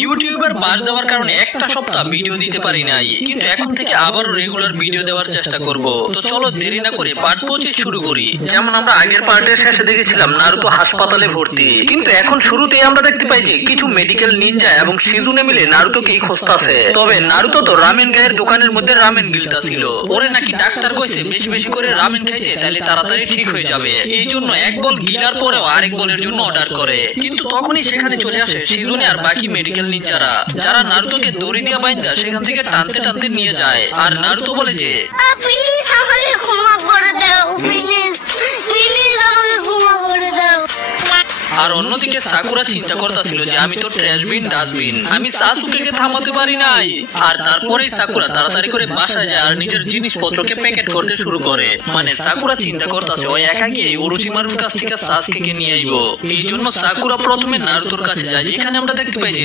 ইউটিউবের বাস দেওয়ার কারণে একটা সপ্তাহ ভিডিও দিতে পারি নাই, কিন্তু এখন থেকে আবারও রেগুলার ভিডিও দেওয়ার চেষ্টা করব। তো চলো দেরি না করে পার্ট 25 শুরু করি। যেমন আমরা আগের পার্টের শেষে দেখেছিলাম নারুতো হাসপাতালে ভর্তি, কিন্তু এখন শুরুতেই আমরা দেখতে পাই যে কিছু মেডিকেল নিনজা এবং শিজুনে মিলে নারুতোকেই খুঁজতাছে। তবে নারুতো তো রামেন গায়ের দোকানের মধ্যে রামেন গিলতা ছিল। ওরে নাকি ডাক্তার কইছে বেশি বেশি করে রামেন খাইতে, তাহলে তাড়াতাড়ি ঠিক হয়ে যাবে। এই জন্য এক বল গিলার পরেও আরেক বলের জন্য অর্ডার করে। কিন্তু তখনই সেখানে চলে আসে শিজুনে আর বাকি মেডিকেল নিনজারা, যারা নারুতোকে দড়ি দিয়া বাইন্ধা সেখান থেকে টানতে টানতে নিয়ে যায়। আর নারুতো বলে যে প্লিজ আমাকে ক্ষমা করে দাও, প্লিজ প্লিজ আমাকে ক্ষমা করে দাও। আর অন্যদিকে সাকুরা চিন্তা করতেছিল যে আমি তো ট্র্যাশবিন ডাস্টবিন, আমি সাসুকেকে থামাতে পারি নাই। আর তারপরেই সাকুরা তাড়াতাড়ি করে বাসায় যায় আর নিজের জিনিসপত্রকে প্যাকেট করতে শুরু করে। মানে সাকুরা চিন্তা করতেছে ওই একা গিয়ে ওরোচিমারুর কাছ থেকে সাসুকেকে নিয়ে আইবো। এই জন্য সাকুরা প্রথমে নারুতোর কাছে যায়, যেখানে আমরা দেখতে পাই যে